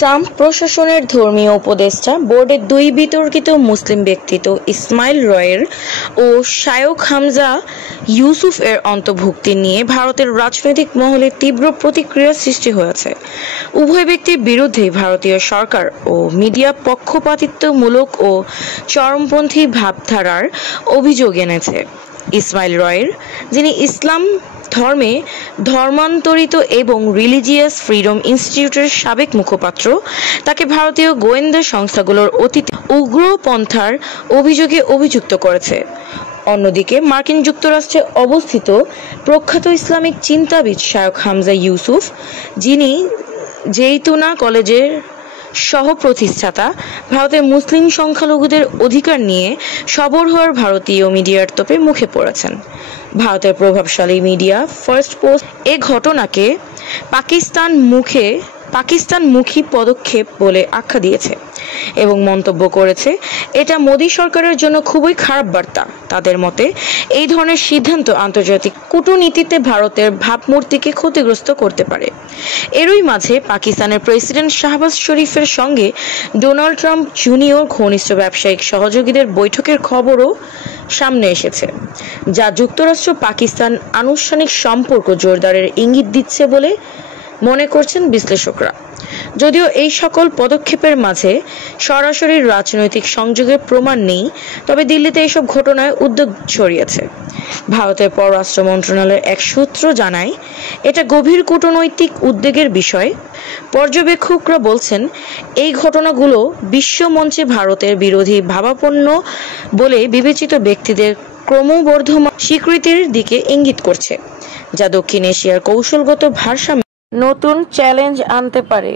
Trump প্রশাসনের ধর্মীয় উপদেষ্টা বোর্ডের দুই বিতর্কিত মুসলিম ব্যক্তিত্ব ইসমাইল রয়ের ও শায়খ হামজা ইউসুফ এর অন্তর্ভুক্তি নিয়ে ভারতের রাজনৈতিক মহলে তীব্র প্রতিক্রিয়া সৃষ্টি হয়েছে। উভয় ব্যক্তির বিরুদ্ধে ভারতীয় সরকার ও মিডিয়া পক্ষপাতিত্বমূলক ও চরমপন্থী ভাবধারার অভিযোগ এনেছে। ইসমাইল রয়ের, যিনি ইসলাম ধর্মে ধর্মান্তরিত এবং রিলিজিয়াস ফ্রিডম ইনস্টিটিউটের সাবেক মুখপাত্র, তাকে ভারতীয় গোয়েন্দা সংস্থাগুলোর অতীতে উগ্রপন্থার অভিযোগে অভিযুক্ত করেছে। অন্যদিকে মার্কিন যুক্তরাষ্ট্রে অবস্থিত প্রখ্যাত ইসলামিক চিন্তাবিদ শায়খ হামজা ইউসুফ, যিনি জেইতুনা কলেজের সহ-প্রতিষ্ঠাতা, ভারতের মুসলিম সংখ্যালঘুদের অধিকার নিয়ে সরব হওয়ার ভারতীয় মিডিয়ার তোপে মুখে পড়েছেন। ভারতের প্রভাবশালী মিডিয়া ফার্স্ট পোস্ট এ ঘটনাকে পাকিস্তানমুখী পদক্ষেপ বলে আখ্যা দিয়েছে এবং মন্তব্য করেছে, এটা মোদী সরকারের জন্য খুবই খারাপ বার্তা। তাদের মতে, এই ধরনের সিদ্ধান্ত আন্তর্জাতিক কূটনীতিতে ভারতের ভাবমূর্তিকে ক্ষতিগ্রস্ত করতে পারে। এরই মাঝে পাকিস্তানের প্রেসিডেন্ট শাহবাজ শরীফের সঙ্গে ডোনাল্ড ট্রাম্প জুনিয়র ঘনিষ্ঠ ব্যবসায়িক সহযোগীদের বৈঠকের খবরও সামনে এসেছে, যা যুক্তরাষ্ট্র পাকিস্তান আনুষ্ঠানিক সম্পর্ক জোরদারের ইঙ্গিত দিচ্ছে বলে মনে করছেন বিশ্লেষকরা। যদিও এই সকল পদক্ষেপের মাঝে সরাসরি রাজনৈতিক সংযোগের প্রমাণ নেই, তবে দিল্লিতে এসব ঘটনায় উদ্বেগ ছড়িয়েছে। ভারতের পররাষ্ট্র মন্ত্রণালয়ের এক সূত্র জানায়, এটা গভীর কূটনৈতিক উদ্বেগের বিষয়। পর্যবেক্ষকরা বলছেন, এই ঘটনাগুলো বিশ্বমঞ্চে ভারতের বিরোধী ভাবাপন্ন বলে বিবেচিত ব্যক্তিদের ক্রমবর্ধমান স্বীকৃতির দিকে ইঙ্গিত করছে, যা দক্ষিণ এশিয়ার কৌশলগত ভারসাম্যে নতুন চ্যালেঞ্জ আনতে পারে।